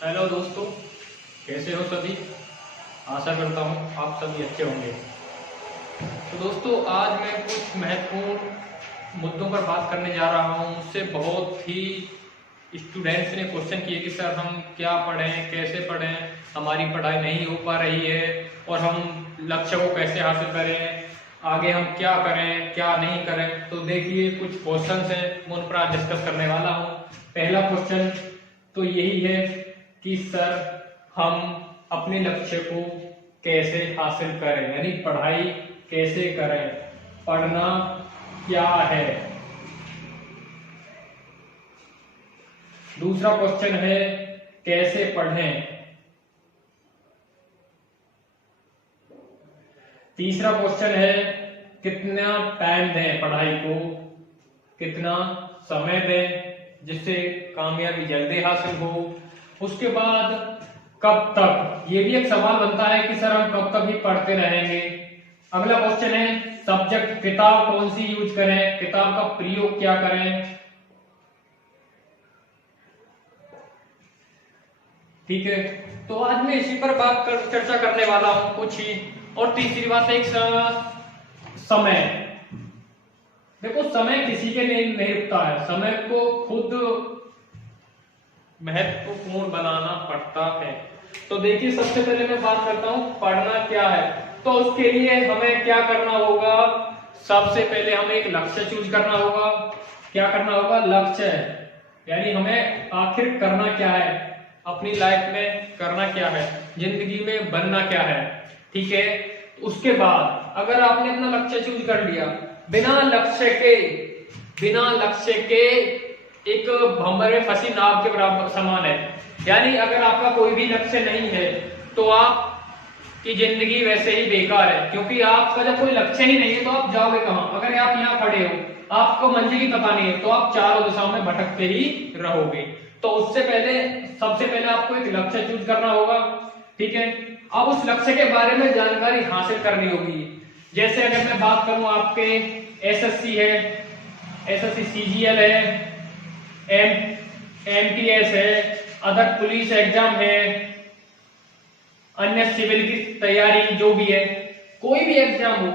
Hello दोस्तों, कैसे हो सभी। आशा करता हूँ आप सभी अच्छे होंगे। तो दोस्तों, आज मैं कुछ महत्वपूर्ण मुद्दों पर बात करने जा रहा हूँ। मुझसे बहुत ही स्टूडेंट्स ने क्वेश्चन किए कि सर हम क्या पढ़ें, कैसे पढ़ें, हमारी पढ़ाई नहीं हो पा रही है और हम लक्ष्य को कैसे हासिल करें, आगे हम क्या करें क्या नहीं करें। तो देखिए, कुछ क्वेश्चन हैं, मैं उन पर आज डिस्कस करने वाला हूँ। पहला क्वेश्चन तो यही है कि सर हम अपने लक्ष्य को कैसे हासिल करें, यानी पढ़ाई कैसे करें, पढ़ना क्या है। दूसरा क्वेश्चन है कैसे पढ़ें। तीसरा क्वेश्चन है कितना टाइम दें पढ़ाई को, कितना समय दें जिससे कामयाबी जल्दी हासिल हो। उसके बाद कब तक, ये भी एक सवाल बनता है कि सर हम कब तक ही पढ़ते रहेंगे। अगला क्वेश्चन है सब्जेक्ट, किताब कौन सी यूज करें, किताब का प्रयोग क्या करें। ठीक है, तो आज मैं इसी पर चर्चा करने वाला हूं कुछ ही। और तीसरी बात एक समय। देखो, समय किसी के लिए नहीं रुकता है, समय को खुद महत्वपूर्ण बनाना पड़ता है। तो देखिए, सबसे पहले मैं बात करता हूं पढ़ना क्या है। तो उसके लिए हमें क्या करना होगा, सबसे पहले हमें एक लक्ष्य चूज करना होगा। क्या करना होगा, लक्ष्य, यानी हमें आखिर करना क्या है, अपनी लाइफ में करना क्या है, जिंदगी में बनना क्या है। ठीक है, उसके बाद अगर आपने अपना लक्ष्य चूज कर लिया, बिना लक्ष्य के एक भंवर फंसी नाव के बराबर समान है। यानी अगर आपका कोई भी लक्ष्य नहीं है तो आपकी जिंदगी वैसे ही बेकार है, क्योंकि आपका जब कोई लक्ष्य ही नहीं है तो आप जाओगे कहां। अगर आप यहाँ खड़े हो, आपको मंजिल ही पता नहीं है, तो आप चारों दिशाओं में भटकते ही रहोगे। तो उससे पहले सबसे पहले आपको एक लक्ष्य चूज करना होगा। ठीक है, अब उस लक्ष्य के बारे में जानकारी हासिल करनी होगी। जैसे अगर मैं बात करूं, आपके एसएससी है, एसएससी सीजीएल है, एमटीएस है, अदर पुलिस एग्जाम है, अन्य सिविल की तैयारी जो भी है, कोई भी एग्जाम हो,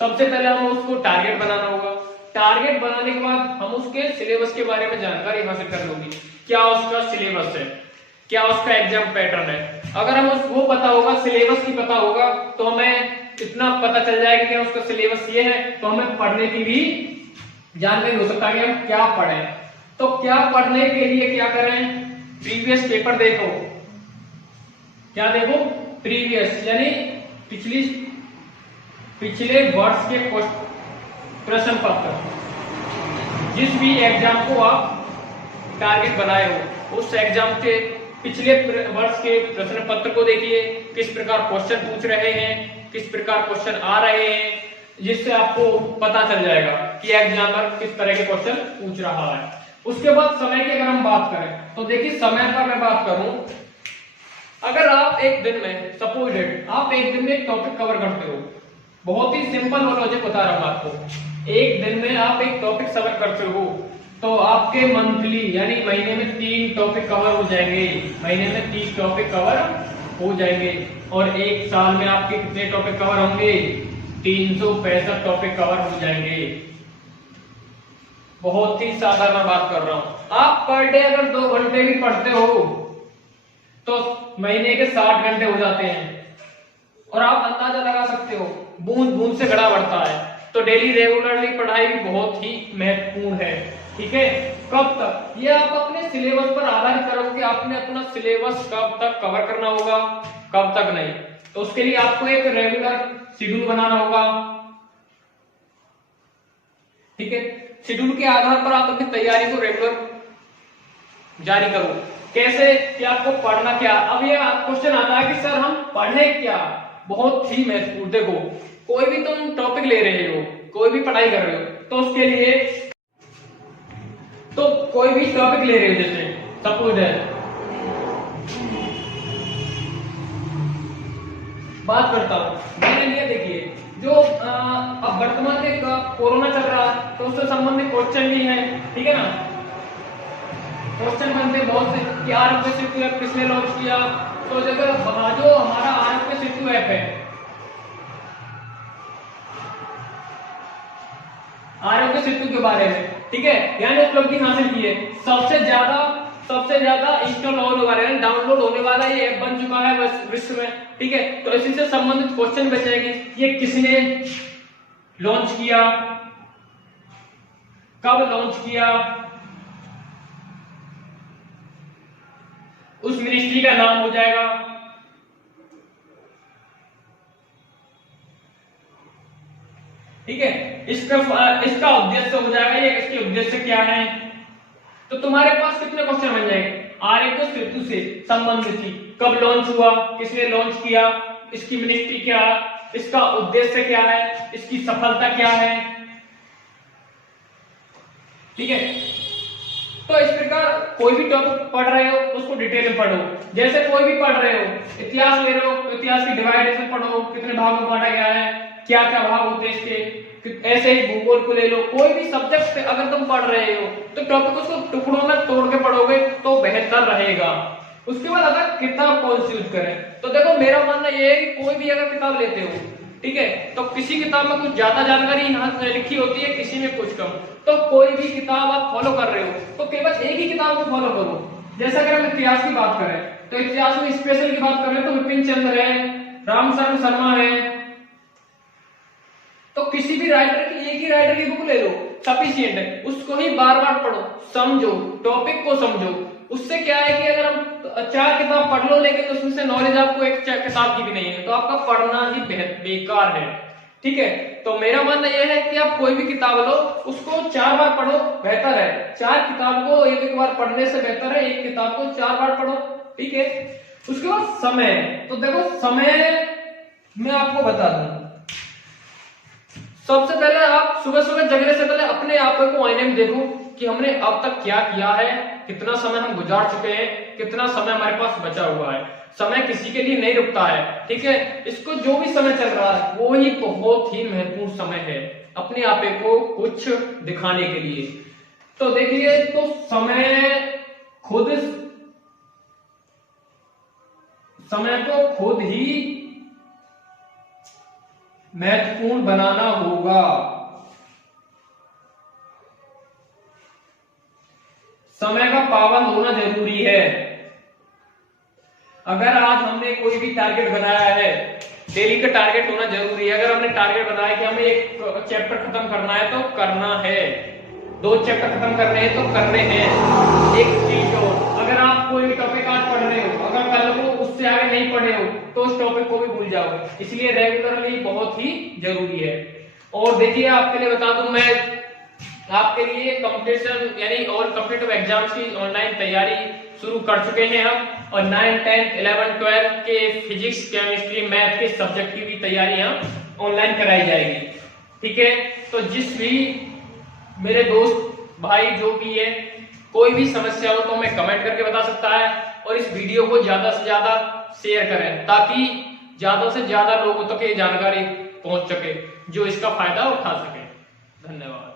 सबसे पहले हमें उसको टारगेट बनाना होगा। टारगेट बनाने के बाद हम उसके सिलेबस के बारे में जानकारी हासिल करनी होगी। क्या उसका सिलेबस है, क्या उसका एग्जाम पैटर्न है। अगर हम उसको पता होगा, सिलेबस की पता होगा, तो हमें इतना पता चल जाएगा कि उसका सिलेबस ये है, तो हमें पढ़ने की भी जानकारी हो सकता है कि हम क्या पढ़ें। तो क्या पढ़ने के लिए क्या करें, प्रीवियस पेपर देखो। क्या देखो, प्रीवियस, यानी पिछले वर्ष के प्रश्न पत्र, जिस भी एग्जाम को आप टारगेट बनाए हो उस एग्जाम के पिछले वर्ष के प्रश्न पत्र को देखिए, किस प्रकार क्वेश्चन पूछ रहे हैं, किस प्रकार क्वेश्चन आ रहे हैं, जिससे आपको पता चल जाएगा कि एग्जामर किस तरह के क्वेश्चन पूछ रहा है। उसके बाद समय की अगर हम बात करें, तो देखिए समय पर मैं बात करूं, अगर आप एक दिन में, सपोज आप एक दिन में एक टॉपिक कवर करते हो, बहुत ही सिंपल लॉजिक बता रहा हूं आपको, एक दिन में आप एक टॉपिक कवर करते हो, तो आपके मंथली यानी महीने में 3 टॉपिक कवर हो जाएंगे, महीने में 30 टॉपिक कवर हो जाएंगे। और एक साल में आपके कितने टॉपिक कवर होंगे, 365 टॉपिक कवर हो जाएंगे। बहुत ही साधारण बात कर रहा हूं। आप पर डे अगर 2 घंटे भी पढ़ते हो तो महीने के 60 घंटे हो जाते हैं। और आप अंदाजा लगा सकते हो, बूंद बूंद से घड़ा बढ़ता है। तो डेली रेगुलरली पढ़ाई भी बहुत ही महत्वपूर्ण है। ठीक है, कब तक, ये आप अपने सिलेबस पर आधारित करोगे कि आपने अपना सिलेबस कब तक कवर करना होगा, कब तक नहीं। तो उसके लिए आपको एक रेगुलर शेड्यूल बनाना होगा। ठीक है, शेड्यूल के आधार पर आप अपनी तैयारी को रेगुलर जारी करो। कैसे, कि आपको पढ़ना क्या। अब ये क्वेश्चन आता है कि सर हम पढ़े क्या, बहुत ही महत्वपूर्ण। देखो, कोई भी तुम टॉपिक ले रहे हो, कोई भी पढ़ाई कर रहे हो, तो उसके लिए तो कोई भी टॉपिक ले रहे हो, जैसे सपोज है, बात करता हूं मैंने लिए, देखिए जो अब वर्तमान में कोरोना चल रहा है तो उससे संबंधित क्वेश्चन भी है। ठीक है ना, क्वेश्चन बनते बहुत से कि आरोग्य सेतु ऐप किसने लॉन्च किया। तो देखो जो हमारा आरोग्य सेतु ऐप है, आरोग्य सेतु के बारे में, ठीक है, यानी उपलब्धि हासिल की है। सबसे ज्यादा इंस्टॉल होने वाला है, डाउनलोड होने वाला ये ऐप बन चुका है विश्व में, ठीक है। तो इसी से संबंधित क्वेश्चन बचेंगे, ये किसने लॉन्च किया, कब लॉन्च किया, उस मिनिस्ट्री का नाम हो जाएगा, ठीक है। इसका उद्देश्य हो जाएगा, ये इसके उद्देश्य क्या है। तो तुम्हारे पास कितने क्वेश्चन बन जाएंगे आरोग्य सेतु से संबंधित थी, कब लॉन्च हुआ, किसने लॉन्च किया, इसकी मिनिस्ट्री क्या है, इसका उद्देश्य क्या है, इसकी सफलता क्या है, ठीक है। तो इस प्रकार कोई भी टॉपिक पढ़ रहे हो उसको डिटेल में पढ़ो। जैसे कोई भी पढ़ रहे हो, इतिहास ले रहे हो, इतिहास की डिवाइडेशन पढ़ो, कितने भागों में बांटा गया है, क्या क्या भाग होते हैं इसके। ऐसे ही भूगोल को ले लो, कोई भी सब्जेक्ट अगर तुम पढ़ रहे हो तो टॉपिक उसको टुकड़ों में तोड़ के पढ़ोगे तो बेहतर रहेगा। उसके बाद अगर किताब कौन सी यूज करें, तो देखो मेरा मानना यह है कि कोई भी अगर किताब लेते हो, ठीक है, तो किसी किताब में कुछ ज्यादा जानकारी यहाँ लिखी होती है, किसी में कुछ कम। तो कोई भी किताब आप फॉलो कर रहे हो तो केवल एक ही किताब को फॉलो करो। जैसा अगर हम इतिहास की बात करें तो इतिहास में स्पेशल की बात करें तो विपिन चंद्र है, रामशरण शर्मा है। तो किसी भी राइटर की, एक ही राइटर की बुक ले लो, सफिशिएंट है, उसको ही बार बार पढ़ो, समझो, टॉपिक को समझो। उससे क्या है कि अगर हम 4 किताब पढ़ लो लेकिन उसमें से नॉलेज आपको एक किताब की भी नहीं है तो आपका पढ़ना ही बेकार है, ठीक है। तो मेरा मानना यह है कि आप कोई भी किताब लो उसको 4 बार पढ़ो, बेहतर है। 4 किताब को एक बार पढ़ने से बेहतर है एक किताब को 4 बार पढ़ो, ठीक है। उसके बाद समय, तो देखो समय मैं आपको बता दूं, सबसे पहले आप सुबह सुबह जगने से पहले अपने आप को आईने में देखो कि हमने अब तक क्या किया है, कितना समय हम गुजार चुके हैं, कितना समय हमारे पास बचा हुआ है। समय किसी के लिए नहीं रुकता है, ठीक है। इसको जो भी समय चल रहा है वो ही बहुत ही महत्वपूर्ण समय है अपने आप को कुछ दिखाने के लिए। तो देखिए, तो समय को खुद ही महत्वपूर्ण बनाना होगा। समय का पाबंद होना जरूरी है। अगर आज हमने कोई भी टारगेट बनाया है, डेली का टारगेट होना जरूरी है। अगर हमने टारगेट बनाया कि हमें एक चैप्टर खत्म करना है तो करना है, 2 चैप्टर खत्म करने हैं तो करने हैं। एक चीज और, अगर आप कोई भी टॉपिक आज पढ़ रहे हो, अगर कल को उससे आगे नहीं पढ़े हो तो उस टॉपिक को भी भूल जाओगे। इसलिए रेगुलरली बहुत ही जरूरी है। और देखिए, आपके लिए बता दूं, मैं आपके लिए कंपटीशन यानी और कॉम्पिटिटिव एग्जाम्स की ऑनलाइन तैयारी शुरू कर चुके हैं हम, और 9, 10, 11, 12 के फिजिक्स, केमिस्ट्री, मैथ के सब्जेक्ट की भी तैयारियां ऑनलाइन कराई जाएगी, ठीक है। तो जिस भी मेरे दोस्त भाई जो भी है, कोई भी समस्या हो तो हमें कमेंट करके बता सकता है, और इस वीडियो को ज्यादा से ज्यादा शेयर करें ताकि ज्यादा से ज्यादा लोगों तक ये जानकारी पहुंच सके जो इसका फायदा उठा सके। धन्यवाद।